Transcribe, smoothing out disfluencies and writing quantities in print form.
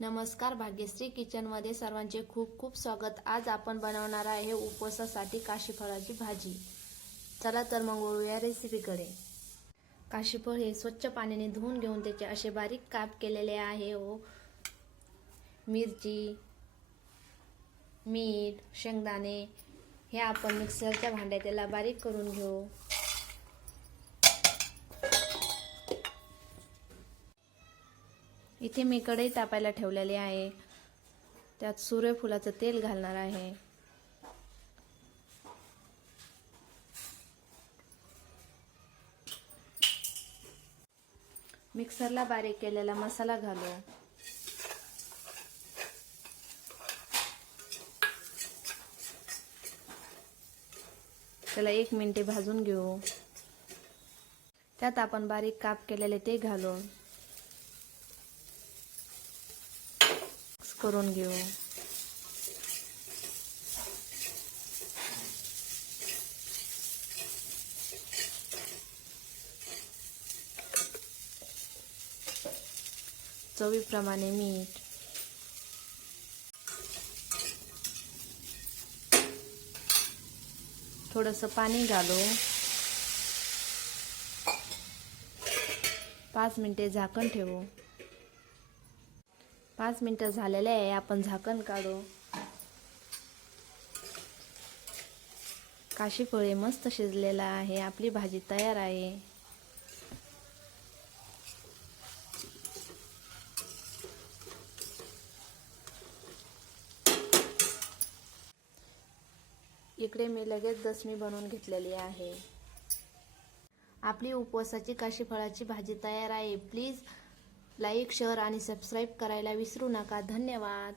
नमस्कार, भाग्यश्री किचनमध्ये सर्वांचे खूप खूप स्वागत। आज आपण बनवणार आहे उपवासासाठी काशीफळाची भाजी। चला तर मग वळूया रेसिपीकडे। काशीफळ हे स्वच्छ पाण्याने धुवून घेऊन त्याचे असे बारीक काप केलेले आहे। मिरची, मीठ, शेंगदाणे हे आपण मिक्सरच्या भांड्यात त्याला बारीक करून घेऊ। इथे मी कढई तापायला ठेवलेली आहे, त्यात सूर्यफुलाचं तेल घालणार आहे। मिक्सरला बारीक केलेला मसाला घालू। त्याला 1 मिनिट भाजून घेऊ। त्यात आपण बारीक काप केलेले ते घालून मिक्स करून घेऊ। चवीप्रमाणे मीठ, थोडंसं पाणी घालू। 5 मिनिटे झाकण ठेवू। 5 मिनिटं झालेले आहे, आपण झाकण काढू। काशीफळ मस्त शिजलेला आहे, आपली भाजी तयार आहे। इकडे मी लगेच दसमी बनवून घेतलेली आहे। आपली उपवासाची काशीफळाची भाजी तयार आहे। प्लीज लाईक, शेअर आणि सबस्क्राईब करायला विसरू नका। धन्यवाद।